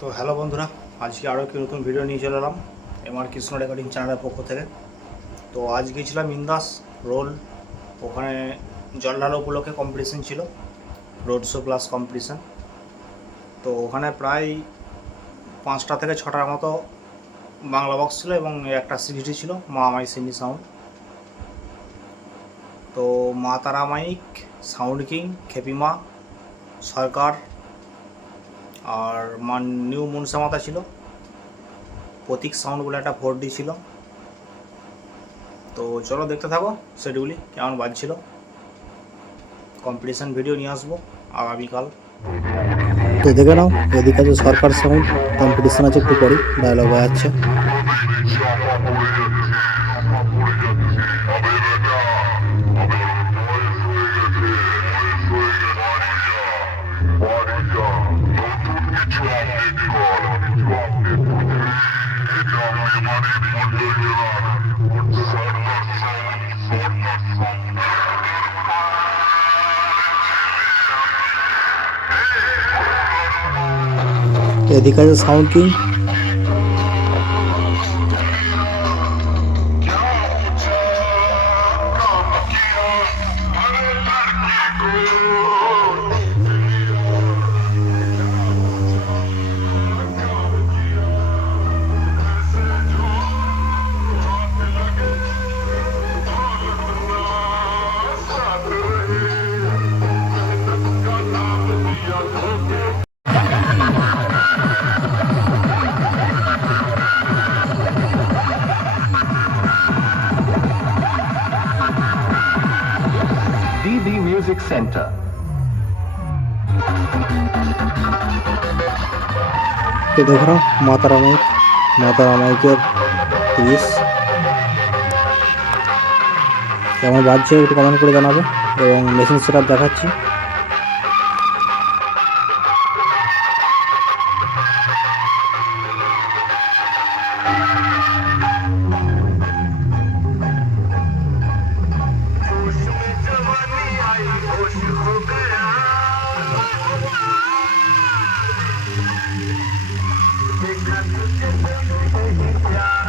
তো হ্যালো বন্ধুরা, আজকে আরও একটি নতুন ভিডিও নিয়ে চলে এলাম এমআর কৃষ্ণ রেকর্ডিং চ্যানেলের পক্ষ থেকে। তো আজ গিয়েছিলাম ইন্দাস রোল, ওখানে জল ঢালা উপলক্ষে কম্পিটিশন ছিল রোড শো প্লাস কম্পিটিশন তো ওখানে প্রায় পাঁচটা থেকে ছটার মতো বাংলা বক্স ছিল এবং একটা সিভিটি ছিল, মা মাই সিনি সাউন্ড তো Ma Tara mike sound king খেপিমা, সরকার আর মান নিউ মুনসামাতা ছিল। প্রতীক সাউন্ড বলে একটা ফোর ডি ছিল। তো চলো দেখতে থাকো সেটগুলি কেমন বাজছিল। কম্পিটিশান ভিডিও নিয়ে আসব আগামীকাল। তো দেখে নাও এদিকে আছে সরকার সাউন্ড কম্পিটিশন আছে একটু পরেই ডায়লগ হয়ে বাজাচ্ছে এদিকে আছে সাউন্ড কিং Music Center. তো দেখো নাও মাতারামাইকের মাতারা মাইকের পিস কেমন বাজছে একটু কমেন্ট করে জানাবে এবং মেশিন সেট দেখাচ্ছি Yeah.